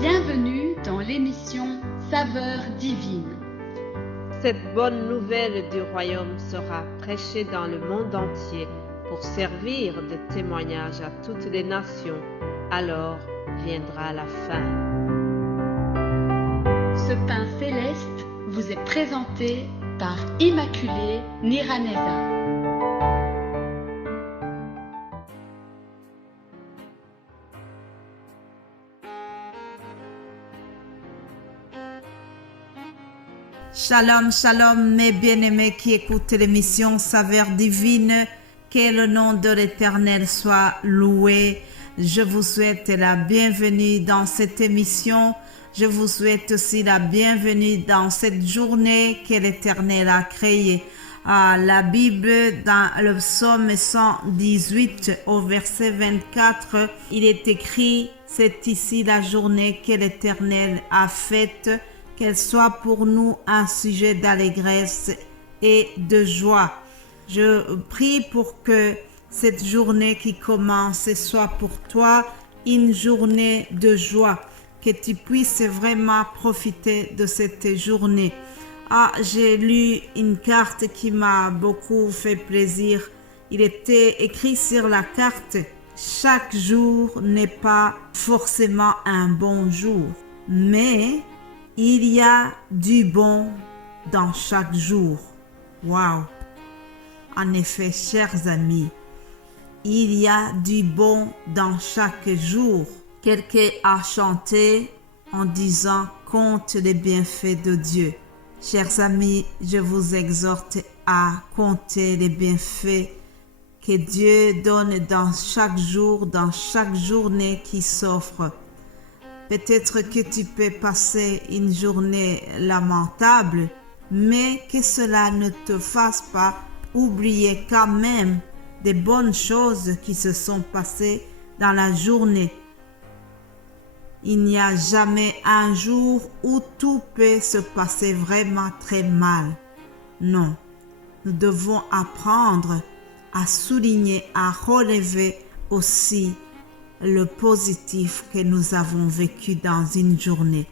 Bienvenue dans l'émission Saveurs divines. Cette bonne nouvelle du royaume sera prêchée dans le monde entier pour servir de témoignage à toutes les nations. Alors viendra la fin. Ce pain céleste vous est présenté par Immaculée Niraneza. Shalom, shalom, mes bien-aimés qui écoutent l'émission Saveurs divines, que le nom de l'Éternel soit loué. Je vous souhaite la bienvenue dans cette émission. Je vous souhaite aussi la bienvenue dans cette journée que l'Éternel a créée. La Bible, dans le psaume 118, au verset 24, il est écrit « C'est ici la journée que l'Éternel a faite, qu'elle soit pour nous un sujet d'allégresse et de joie. » Je prie pour que cette journée qui commence soit pour toi une journée de joie, que tu puisses vraiment profiter de cette journée. J'ai lu une carte qui m'a beaucoup fait plaisir. Il était écrit sur la carte « Chaque jour n'est pas forcément un bon jour, mais il y a du bon dans chaque jour. » Waouh! En effet, chers amis, il y a du bon dans chaque jour. Quelqu'un a chanté en disant « Compte les bienfaits de Dieu ». Chers amis, je vous exhorte à compter les bienfaits que Dieu donne dans chaque jour, dans chaque journée qui s'offre. Peut-être que tu peux passer une journée lamentable, mais que cela ne te fasse pas oublier quand même des bonnes choses qui se sont passées dans la journée. Il n'y a jamais un jour où tout peut se passer vraiment très mal. Non, nous devons apprendre à souligner, à relever aussi le positif que nous avons vécu dans une journée.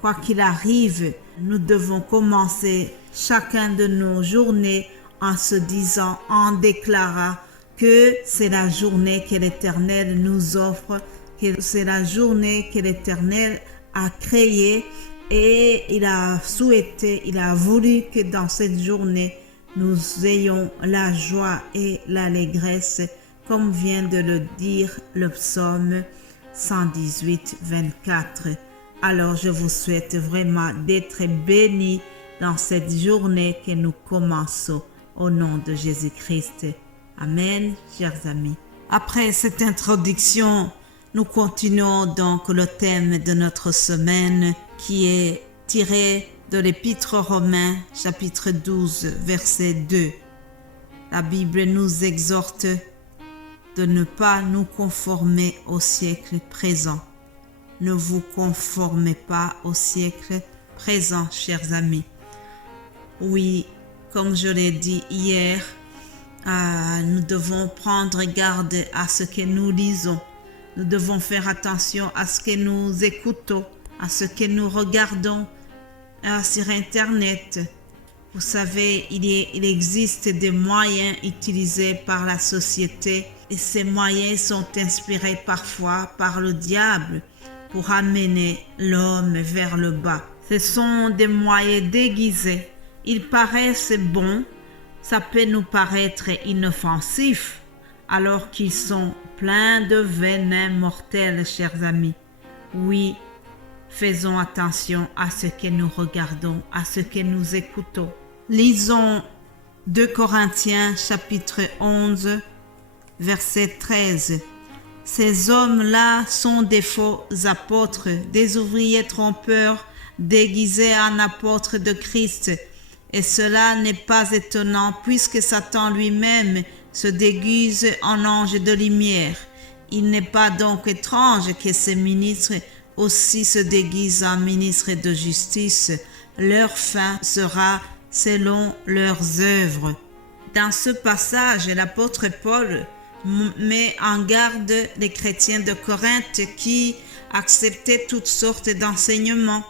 Quoi qu'il arrive, nous devons commencer chacun de nos journées en se disant, en déclarant que c'est la journée que l'Éternel nous offre, que c'est la journée que l'Éternel a créée et il a souhaité, il a voulu que dans cette journée, nous ayons la joie et l'allégresse, comme vient de le dire le psaume 118, 24. Alors je vous souhaite vraiment d'être bénis dans cette journée que nous commençons au nom de Jésus-Christ. Amen, chers amis. Après cette introduction, nous continuons donc le thème de notre semaine qui est tiré de l'Épître aux Romains, chapitre 12, verset 2. La Bible nous exhorte de ne pas nous conformer au siècle présent. Ne vous conformez pas au siècle présent, chers amis. Oui, comme je l'ai dit hier, nous devons prendre garde à ce que nous lisons. Nous devons faire attention à ce que nous écoutons, à ce que nous regardons sur Internet. Vous savez, il existe des moyens utilisés par la société et ces moyens sont inspirés parfois par le diable pour amener l'homme vers le bas. Ce sont des moyens déguisés. Ils paraissent bons, ça peut nous paraître inoffensif, alors qu'ils sont pleins de venin mortel, chers amis. Oui, faisons attention à ce que nous regardons, à ce que nous écoutons. Lisons 2 Corinthiens chapitre 11, verset 13. Ces hommes-là sont des faux apôtres, des ouvriers trompeurs, déguisés en apôtres de Christ. Et cela n'est pas étonnant puisque Satan lui-même se déguise en ange de lumière. Il n'est pas donc étrange que ces ministres aussi se déguisent en ministres de justice. Leur fin sera selon leurs œuvres. Dans ce passage, l'apôtre Paul met en garde les chrétiens de Corinthe qui acceptaient toutes sortes d'enseignements.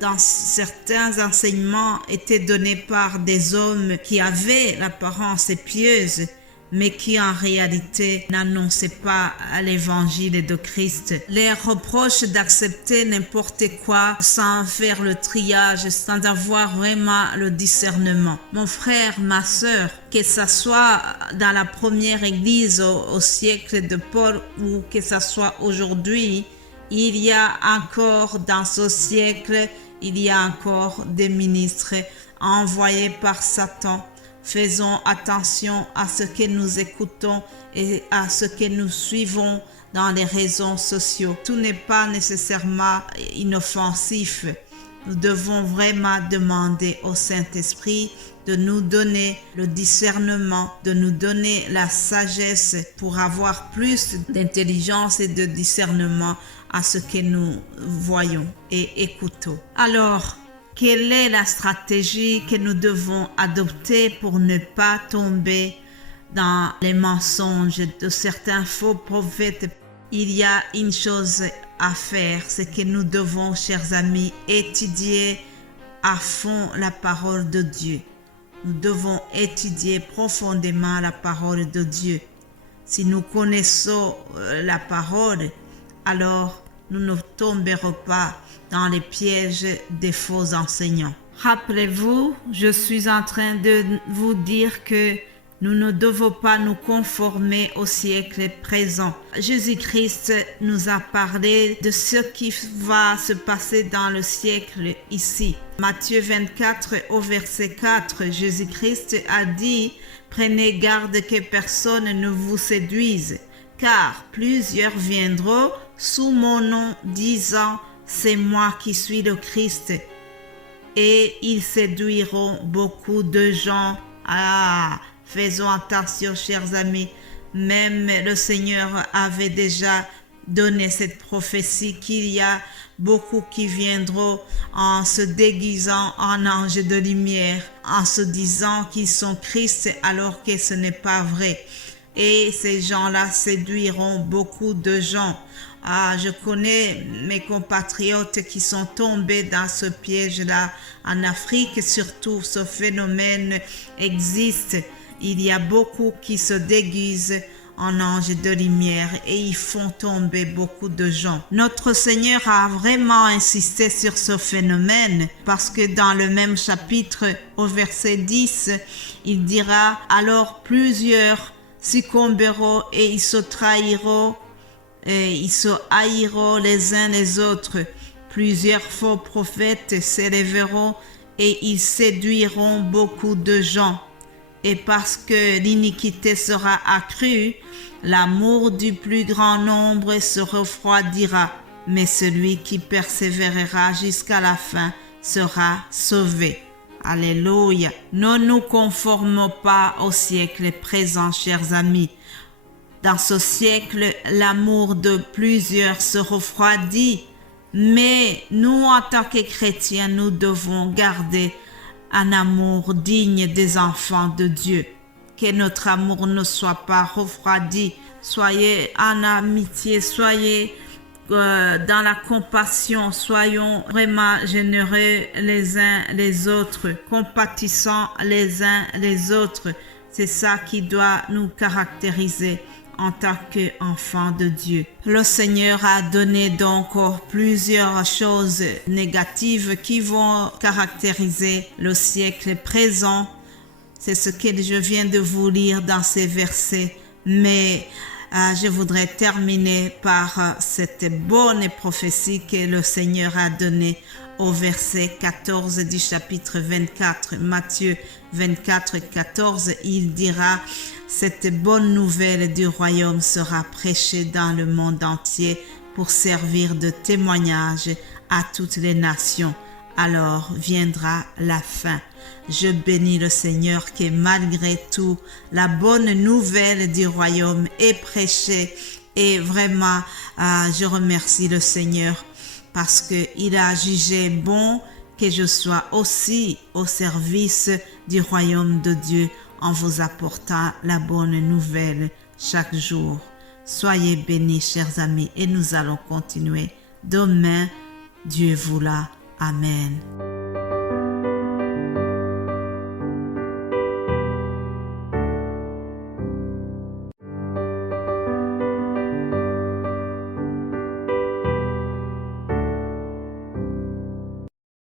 Dans certains enseignements étaient donnés par des hommes qui avaient l'apparence pieuse, mais qui en réalité n'annonçaient pas l'évangile de Christ. Les reproches d'accepter n'importe quoi sans faire le triage, sans avoir vraiment le discernement. Mon frère, ma sœur, que ce soit dans la première église au siècle de Paul ou que ce soit aujourd'hui, il y a encore dans ce siècle, il y a encore des ministres envoyés par Satan. Faisons attention à ce que nous écoutons et à ce que nous suivons dans les réseaux sociaux. Tout n'est pas nécessairement inoffensif. Nous devons vraiment demander au Saint-Esprit de nous donner le discernement, de nous donner la sagesse pour avoir plus d'intelligence et de discernement à ce que nous voyons et écoutons. Alors, quelle est la stratégie que nous devons adopter pour ne pas tomber dans les mensonges de certains faux prophètes? Il y a une chose à faire, c'est que nous devons, chers amis, étudier à fond la parole de Dieu. Nous devons étudier profondément la parole de Dieu. Si nous connaissons la parole, alors nous ne tomberons pas dans les pièges des faux enseignants. Rappelez-vous, je suis en train de vous dire que nous ne devons pas nous conformer au siècle présent. Jésus-Christ nous a parlé de ce qui va se passer dans le siècle ici. Matthieu 24 au verset 4, Jésus-Christ a dit « Prenez garde que personne ne vous séduise, car plusieurs viendront sous mon nom disant « C'est moi qui suis le Christ » et ils séduiront beaucoup de gens. Faisons attention, chers amis. Même le Seigneur avait déjà donné cette prophétie qu'il y a beaucoup qui viendront en se déguisant en anges de lumière, en se disant qu'ils sont Christ alors que ce n'est pas vrai. Et ces gens-là séduiront beaucoup de gens. Je connais mes compatriotes qui sont tombés dans ce piège-là. En Afrique, surtout, ce phénomène existe. Il y a beaucoup qui se déguisent en anges de lumière et ils font tomber beaucoup de gens. Notre Seigneur a vraiment insisté sur ce phénomène parce que dans le même chapitre, au verset 10, il dira « Alors plusieurs succomberont et ils se trahiront et ils se haïront les uns les autres. Plusieurs faux prophètes s'élèveront et ils séduiront beaucoup de gens. Et parce que l'iniquité sera accrue, l'amour du plus grand nombre se refroidira, mais celui qui persévérera jusqu'à la fin sera sauvé. » Alléluia. Ne nous conformons pas au siècle présent, chers amis. Dans ce siècle, l'amour de plusieurs se refroidit, mais nous, en tant que chrétiens, nous devons garder un amour digne des enfants de Dieu. Que notre amour ne soit pas refroidi. Soyez en amitié, soyez dans la compassion, soyons vraiment généreux les uns les autres, compatissants les uns les autres. C'est ça qui doit nous caractériser en tant qu'enfants de Dieu. Le Seigneur a donné donc plusieurs choses négatives qui vont caractériser le siècle présent. C'est ce que je viens de vous lire dans ces versets. Mais je voudrais terminer par cette bonne prophétie que le Seigneur a donnée au verset 14 du chapitre 24. Matthieu 24, 14, il dira « Cette bonne nouvelle du royaume sera prêchée dans le monde entier pour servir de témoignage à toutes les nations. Alors viendra la fin. » Je bénis le Seigneur que malgré tout, la bonne nouvelle du royaume est prêchée. Et vraiment, je remercie le Seigneur parce qu'il a jugé bon que je sois aussi au service du royaume de Dieu en vous apportant la bonne nouvelle. chaque jour. Soyez bénis, chers amis, et nous allons continuer demain, Dieu voula. Amen.